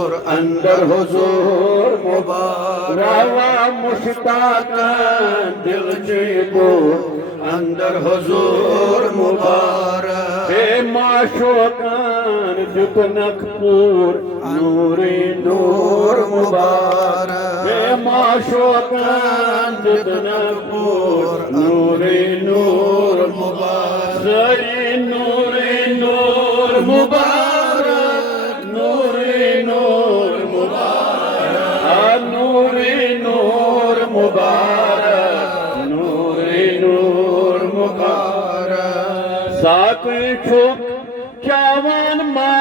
دور اندر حضور مبارک روا مشتاقاں دل چی دور اندر حضور مبارک بے معشوقاں دتنک پور نوری نور مبارک بے معشوقاں دتنک پور نوری نور مبارک سری نوری نور مبارک نوری نور مبارک نوری نور مبارک نوری نور مبارک ساقی چھپ چاوان ما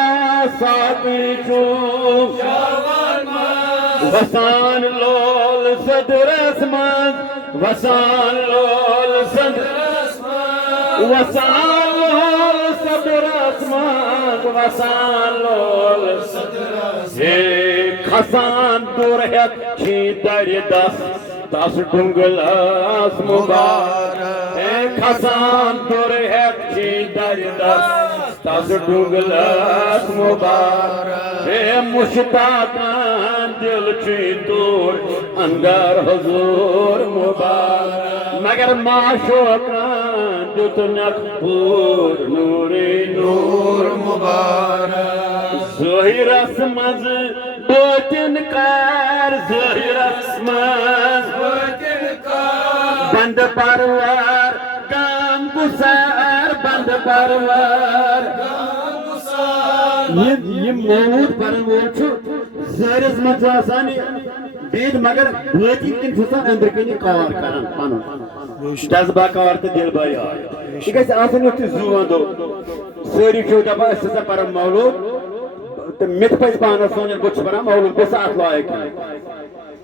ساقی چھپ چاوان ما وسان لول صدر اسمان وسان لول صدر اسمان وسان لول صدر اسمان وسان لول صدر اسمان خسان دور ہیت چھی در دس تس ڈنگلاس مبارک خسان دور ہیت چھی در دس تس ڈنگلاس مبارک مشتاقاں دل چھی دور اندر حضور مبارک مگر معشوقاں دتنک پور نوری نور مبارک ظہیرس مز باطن کار ظہیرس مز باطن کار بند پروار کام گسار بند پروار کام گسار یہ مولود پرن وول چھُ ظہیرس مز آسان بید مگر باطن کن چھُسان اندر کنی کار کران پنن جذبہ کار تو دل بائی یہ گژھِ آسن یُتھ تُہۍ زُو ونٛدو سٲری چھِو دپان أسۍ ہسا پرو مولوٗد تو مت پز پانس سونچن بہٕ چھُس پران مولوٗد بہٕ چھُس اتھ لایق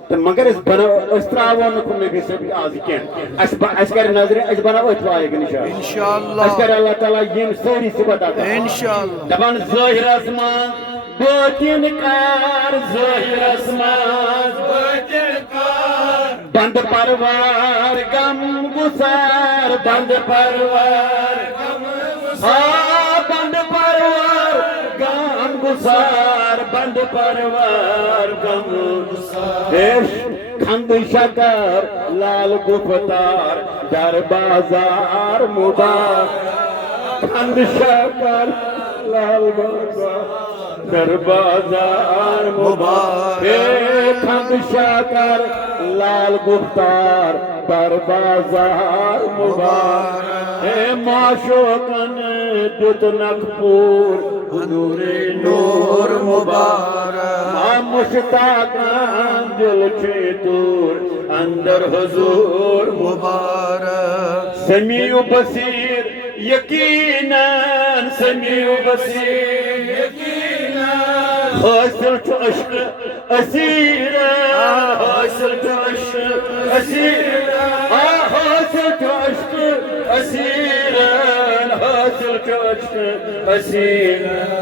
تو مگر أسۍ تراوو نہٕ نبی صٲب آز کینٛہہ اَسہِ کرِ نظرِ أسۍ بناوو أتھۍ لایق انشاءاللہ اَسہِ کرِ اللہ تعالیٰ یِم سٲری صفت عطا انشاءاللہ دپان ظٲہرس منٛز باطن کار ظٲہرس منٛز باطن کار بند پروار غم گسار بند پروار غم گسار بند پروار غم گسار بند پروار غم گسار کھند شکر لال گفتار در بازار مبارک کھند شکر لال بازار در بازار مبارک کھند شکر لال گفتار در بازار مبارک معشوقاں دتنک پور نوری نور مبارک مشتاقاں دل چھی دور اندر حضور مبارک سمیع بصیر یقیناً سمیع بصیر یقیناً حاصل چھُ عشق اسیرا حاصل چھُ عشق اسیرا حاصل چھُ عشق اسیرا حاصل چھُ عشق اسیرا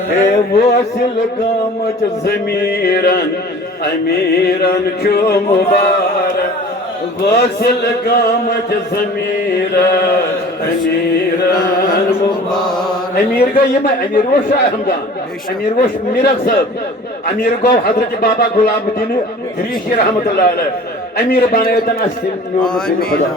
واصل گامٕچ ضمیرن امیرن چھُ مبارک واصل گامٕچ ضمیرن امیرن مبارک امیر گو یہ امیر وہ شاہ حمدان امیر وہ میرک صاحب امیر گو حضرت بابا غلام الدین ریشی رحمت اللہ علیہ امیر بنایتن اس میون خدا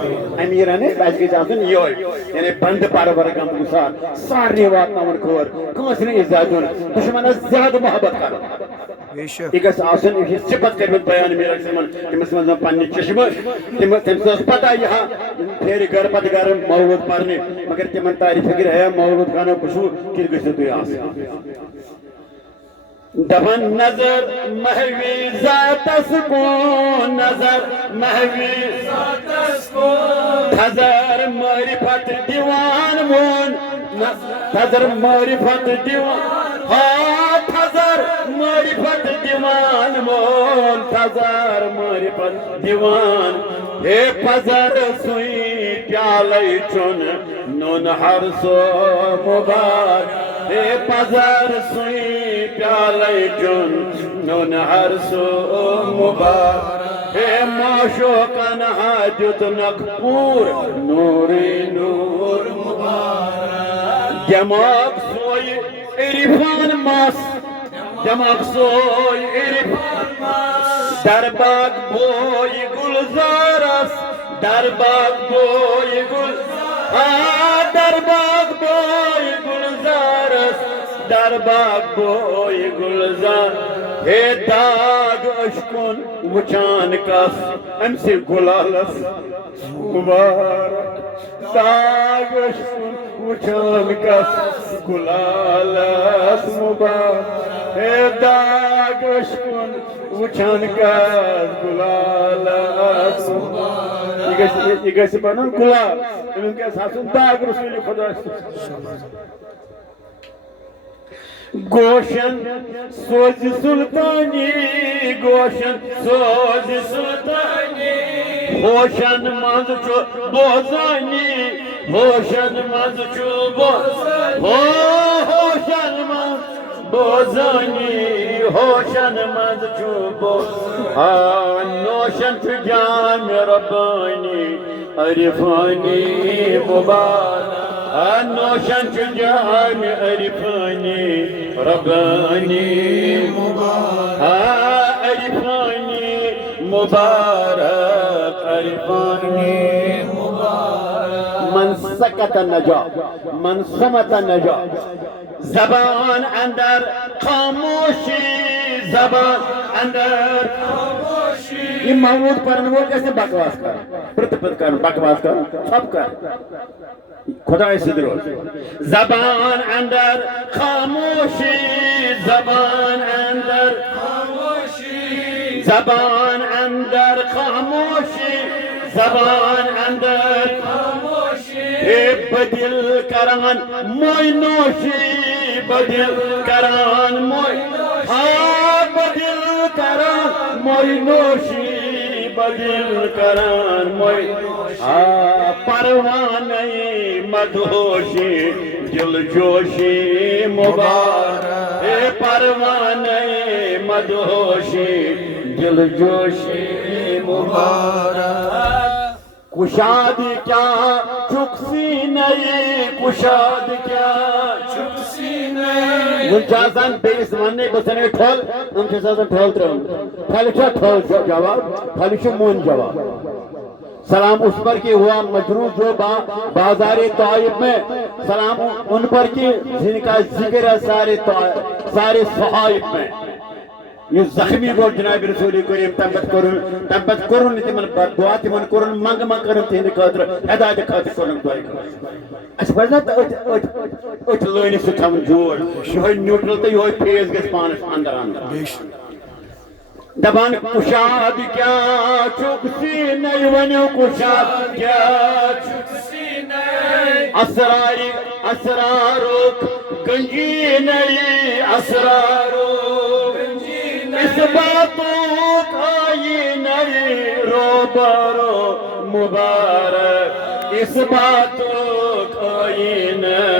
امیرن اس گژھِ آسُن یہوے یعنی بند پرور غم گسار سارنٕے واتناوُن خٲر کٲنٛسہِ نہٕ عزت دیُن دُشمنس زیادٕ محبت کرُن یہ گژھِ آسُن یہ صفت کٔرمٕژ بیان میرک صٲبن تٔمِس منٛز پننہِ چشمہٕ تٔمِس ٲس پتہ یہِ ہا پھیرِ گرٕ پتہٕ گرٕ مولوٗد پرنہِ مگر تِمن تارِ فکر ہے مولوٗد خانہ وٕچھو کِتھ گٔژھِو تُہۍ آسٕنۍ دپان نظر محوی ذاتس کون نظر محوی ذاتس کون تھزر معرفت دیوان مون تھزر معرفت دیوان ہاں تھزر معرفت دیوان مون تھزر معرفت دیوان اے پزر سوئی پیالے چون نون ہر سو مبارک اے پزر سوئی پیالے چون نون ہر سو مبارک اے معشوقاً حاجت نقپور نوری نور مبارک دماغ سوئی عرفان ماس دماغ سوی عرفان در باغ بوی گلزارس در باغ بوی گلزارس در باغ بوی گلزارس در باغ بوی گلزار ہے داغ اشکن وچان کس امسی گلالس مبارک داغ اشکن وچان کس گلالس مبارک ہے داغ اشکن وچان کس گلالس مبارک یہ گیسی بنان گلال انہوں کے ساتھن داغ رسول خدا گوشن سوز سلطانی گوشن سوز سلطانی ہوشن مز چو بوزانی ہوشن مز چو ہوشن مز بوزانی ہوشن مز چو بوزانی نوشن چو جام ربانی عرفانی مبارک نوشن چو جام عرفانی ربانی مبارک عرفانی مبارک عرفانی مبارک من سکت نجا من سمت نجا زبان اندر خاموشی زبان اندر خاموشی یہ محمود پرنوال کیسے بکواس کر پرت کر بکواس کر سب کر خدا صدر زبان اندر خاموشی زبان اندر خاموشی زبان اندر خاموشی زبان اندر خاموشی بدل کران موی نوشی بدل کران موی بدل کران موی نوشی بدل کران موی پروانی مدھوشی دل جوشی مبارک پروانی مدھوشی دل جوشی مبارک کشاد کیا چکسی نئی کشاد کیا چکسی نئی ملچاسان بیس مننے بسنے ٹھول ہم کے ساتھ ٹھول ترون پھلچہ ٹھول جواب پھلچہ مون جواب سلام اس پر کی ہوا مجروح جو بازار طائف میں سلام ان پر کی جن کا ذکر ہے سارے صحائف میں یہ زخمی گو جناب رسول کریم تنبت کرن تمن دعا تمن کرن منگ کرن تہند خاطر ہدایت خاطر کرن دعا اس پزنا اٹھ لٲنہِ سۭتۍ تھاوُن جوڑ یہوے نیوٹرل تو یہوے فیز گژھِ پانس اندر اندر دبان کشاد کیا چکسی نہیں ونیو کشاد کیا چکسی نہیں اسرارو گنجی نہیں اسرارو گنجی نہیں اس باتوں کھائی نہیں روبارو مبارک اس باتوں کھائی نہیں